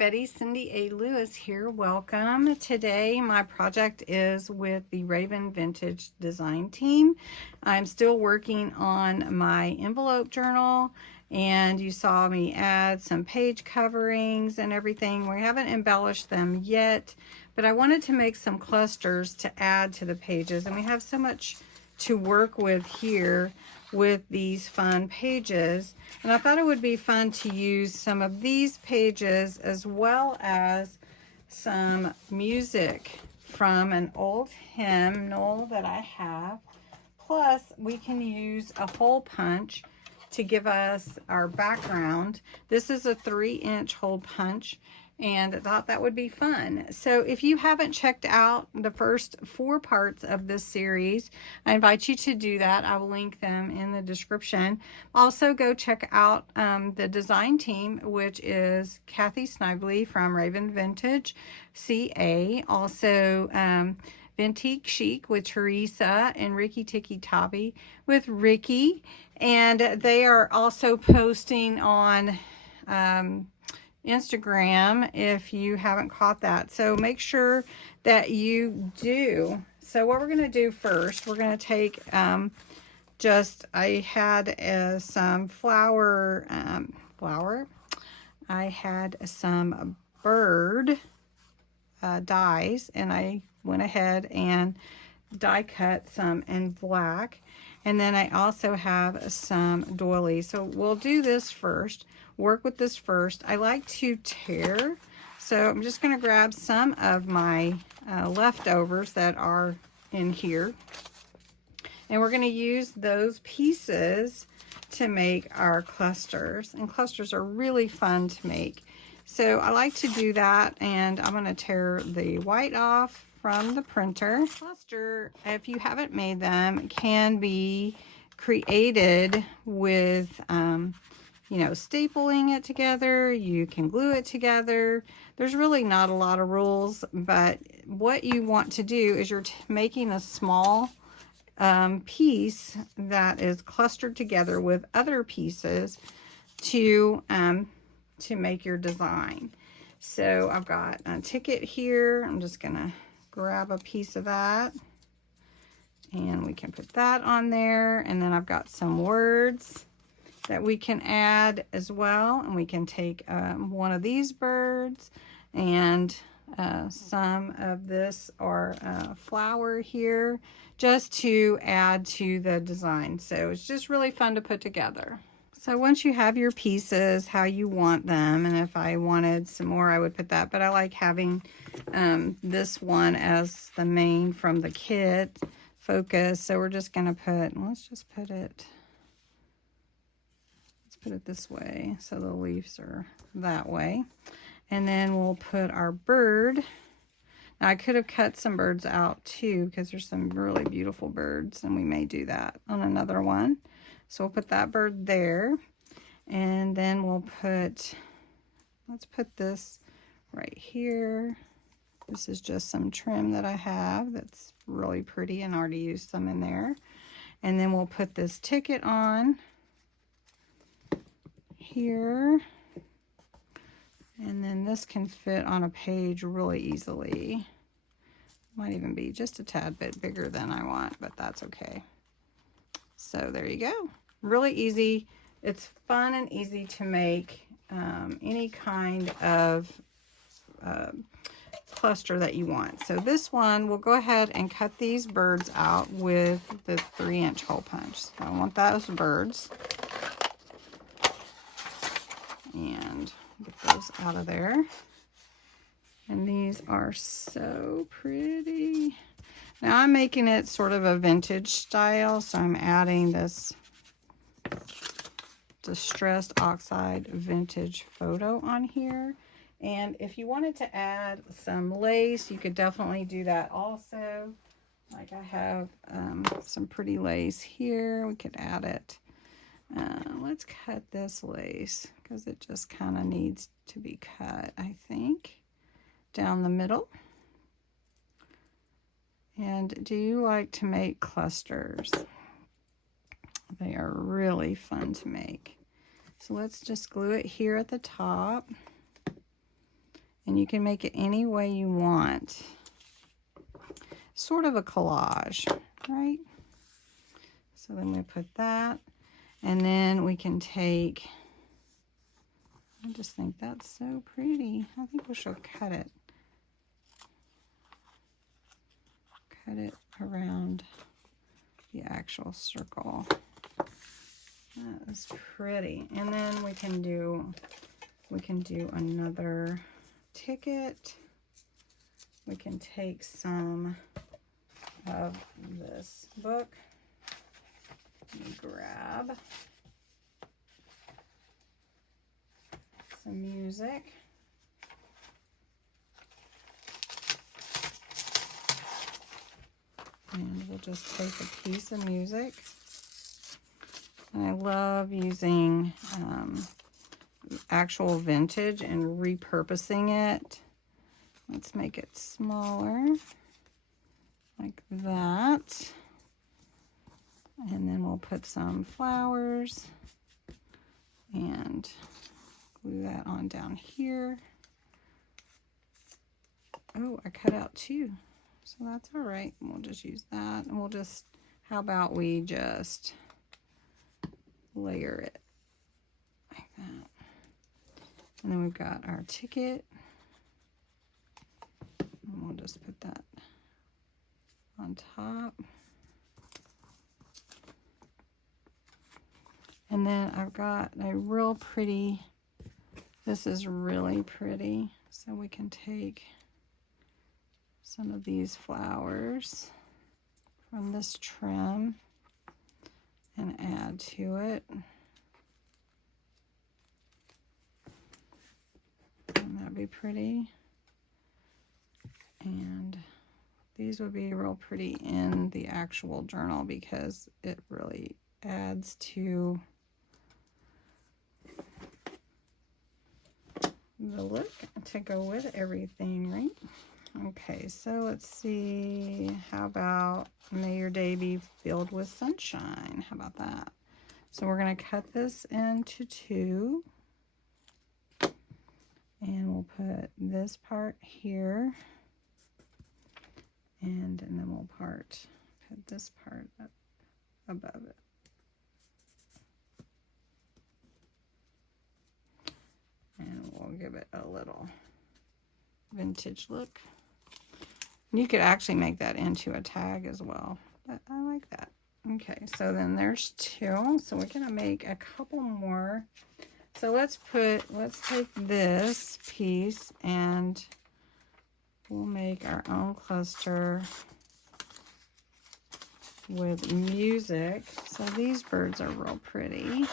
everybody, Cindy A. Lewis here. Welcome. Today my project is with the Raven Vintage Design team. I'm still working on my envelope journal, and you saw me add some page coverings and everything. We haven't embellished them yet, but I wanted to make some clusters to add to the pages, and we have so much to work with here with these fun pages, and I thought it would be fun to use some of these pages as well as some music from an old hymnal that I have. Plus we can use a hole punch to give us our background. This is a 3-inch hole punch, and I thought that would be fun. So if you haven't checked out the first 4 parts of this series, I invite you to do that. I will link them in the description. Also go check out the design team, which is Kathy Snively from Raven Vintage CA. Also Vintique Chic with Teresa, and Ricky Tiki Tabby with Ricky. And they are also posting on Instagram if you haven't caught that, so make sure that you do. So what we're going to do first, we're going to take I had some flower I had some bird dies, and I went ahead and die cut some in black, and then I also have some doilies. So we'll do this first, work with this first. I like to tear, so I'm just going to grab some of my leftovers that are in here, and we're going to use those pieces to make our clusters, and clusters are really fun to make. So I like to do that, and I'm going to tear the white off from the printer. Cluster, if you haven't made them, can be created with you know, stapling it together. You can glue it together. There's really not a lot of rules, but what you want to do is you're making a small piece that is clustered together with other pieces to make your design. So I've got a ticket here. I'm just gonna grab a piece of that, and we can put that on there. And then I've got some words that we can add as well, and we can take one of these birds, and some of this or flower here, just to add to the design. So it's just really fun to put together. So once you have your pieces how you want them, and if I wanted some more I would put that, but I like having this one as the main from the kit focus. So we're just gonna put, let's put it this way so the leaves are that way, and then we'll put our bird. Now I could have cut some birds out too, because there's some really beautiful birds, and we may do that on another one. So we'll put that bird there, and then we'll put, let's put this right here. This is just some trim that I have that's really pretty, and I already used some in there. And then we'll put this ticket on here, and then this can fit on a page really easily. Might even be just a tad bit bigger than I want, but that's okay. So there you go. Really easy. It's fun and easy to make any kind of cluster that you want. So this one, we'll go ahead and cut these birds out with the 3-inch hole punch. So I want those birds, and get those out of there. And these are so pretty. Now I'm making it sort of a vintage style, so I'm adding this distressed oxide vintage photo on here. And if you wanted to add some lace, you could definitely do that also. Like I have some pretty lace here. We could add it. Let's cut this lace because it just kind of needs to be cut, I think, down the middle. And do you like to make clusters? They are really fun to make. So let's just glue it here at the top. And you can make it any way you want. Sort of a collage, right? So then we put that. And then we can take, I just think that's so pretty. I think we should cut it. Cut it around the actual circle. That is pretty. And then we can do another ticket. We can take some of this book. Let me grab some music. And we'll just take a piece of music. And I love using actual vintage and repurposing it. Let's make it smaller, like that. And then we'll put some flowers and glue that on down here. Oh, I cut out two, so that's all right. We'll just use that, and we'll just, how about we just layer it like that. And then we've got our ticket. And we'll just put that on top. And then I've got a real pretty, this is really pretty. So we can take some of these flowers from this trim and add to it. Wouldn't that be pretty? And these would be real pretty in the actual journal because it really adds to the look to go with everything, right? Okay, so let's see. How about may your day be filled with sunshine? How about that? So we're going to cut this into two. And we'll put this part here. And then we'll put this part up above it. And we'll give it a little vintage look. You could actually make that into a tag as well, but I like that. Okay, so then there's two. So we're gonna make a couple more. So let's take this piece and we'll make our own cluster with music. So these birds are real pretty.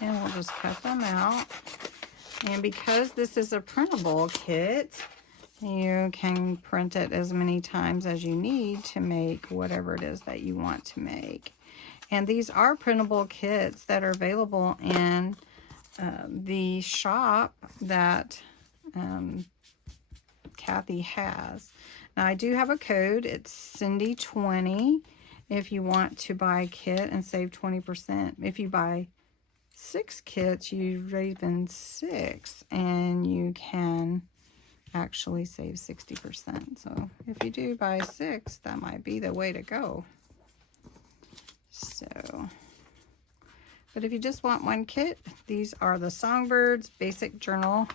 And we'll just cut them out. And because this is a printable kit, you can print it as many times as you need to make whatever it is that you want to make. And these are printable kits that are available in the shop that Kathy has. Now I do have a code. It's Cindy20 if you want to buy a kit and save 20%. If you buy 6 kits, you've even 6, and you can actually save 60%. So if you do buy 6, that might be the way to go. So, but if you just want one kit, these are the Songbirds Basic Journal.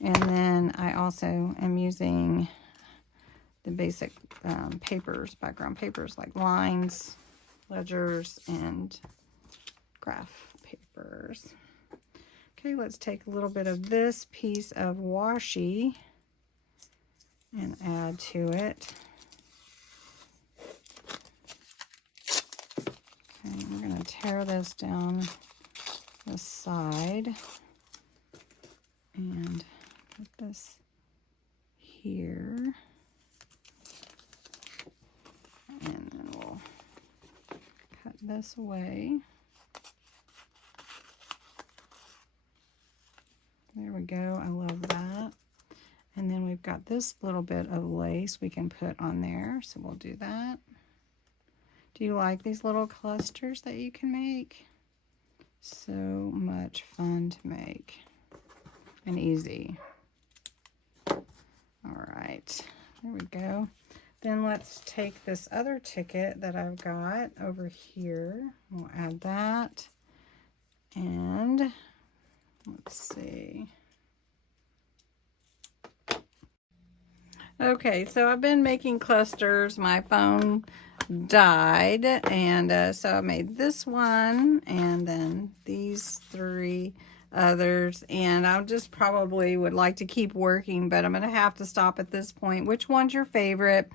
And then I also am using the basic papers, background papers like lines, ledgers, and Kraft papers. Okay, let's take a little bit of this piece of washi and add to it. Okay, we're going to tear this down the side and put this here. And then we'll cut this away. There we go. I love that. And then we've got this little bit of lace we can put on there. So we'll do that. Do you like these little clusters that you can make? So much fun to make and easy. All right, there we go. Then let's take this other ticket that I've got over here. We'll add that. And let's see. Okay, so I've been making clusters. My phone died, and so I made this one and then these 3 others, and I just probably would like to keep working, but I'm going to have to stop at this point. Which one's your favorite?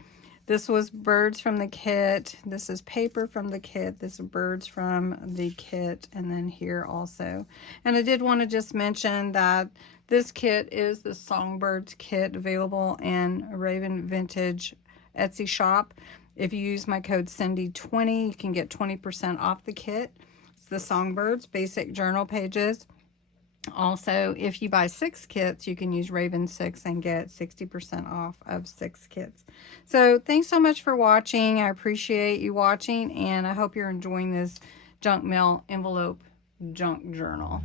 This was birds from the kit. This is paper from the kit. This is birds from the kit, and then here also. And I did want to just mention that this kit is the Songbirds kit, available in Raven Vintage Etsy shop. If you use my code Cindy20, you can get 20% off the kit. It's the Songbirds basic journal pages. Also, if you buy 6 kits, you can use Raven 6 and get 60% off of 6 kits. So thanks so much for watching. I appreciate you watching, and I hope you're enjoying this junk mail envelope junk journal.